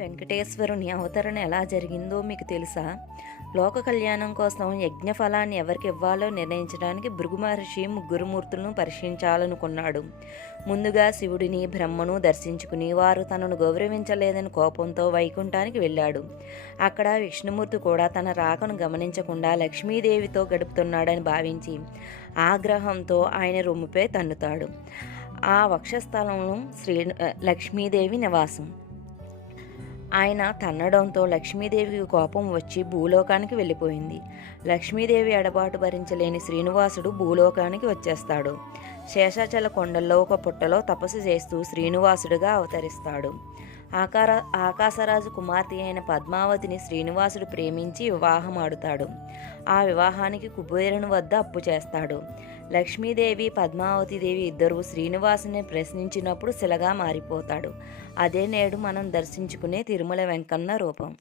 వెంకటేశ్వరుని అవతరణ ఎలా జరిగిందో మీకు తెలుసా? లోక కళ్యాణం కోసం యజ్ఞఫలాన్ని ఎవరికి ఇవ్వాలో నిర్ణయించడానికి భృగు మహర్షి ముగ్గురు మూర్తులను పరీక్షించాలనుకున్నాడు. ముందుగా శివుడిని, బ్రహ్మను దర్శించుకుని వారు తనను గౌరవించలేదని కోపంతో వైకుంఠానికి వెళ్ళాడు. అక్కడ విష్ణుమూర్తి కూడా తన రాకను గమనించకుండా లక్ష్మీదేవితో గడుపుతున్నాడని భావించి ఆగ్రహంతో ఆయన రొమ్ముపై తన్నుతాడు. ఆ వక్షస్థలంలో లక్ష్మీదేవి నివాసం. ఆయన తన్నడంతో లక్ష్మీదేవికి కోపం వచ్చి భూలోకానికి వెళ్ళిపోయింది. లక్ష్మీదేవి ఎడబాటు భరించలేని శ్రీనివాసుడు భూలోకానికి వచ్చేస్తాడు. శేషాచల కొండల్లో ఒక పుట్టలో తపస్సు చేస్తూ శ్రీనివాసుడిగా అవతరిస్తాడు. ఆకాశరాజు కుమార్తె అయిన పద్మావతిని శ్రీనివాసుడు ప్రేమించి వివాహమాడుతాడు. ఆ వివాహానికి కుబేరుని వద్ద అప్పు చేస్తాడు. లక్ష్మీదేవి, పద్మావతిదేవి ఇద్దరూ శ్రీనివాసుని ప్రశ్నించినప్పుడు శిలగా మారిపోతాడు. అదే నేడు మనం దర్శించుకునే తిరుమల వెంకన్న రూపం.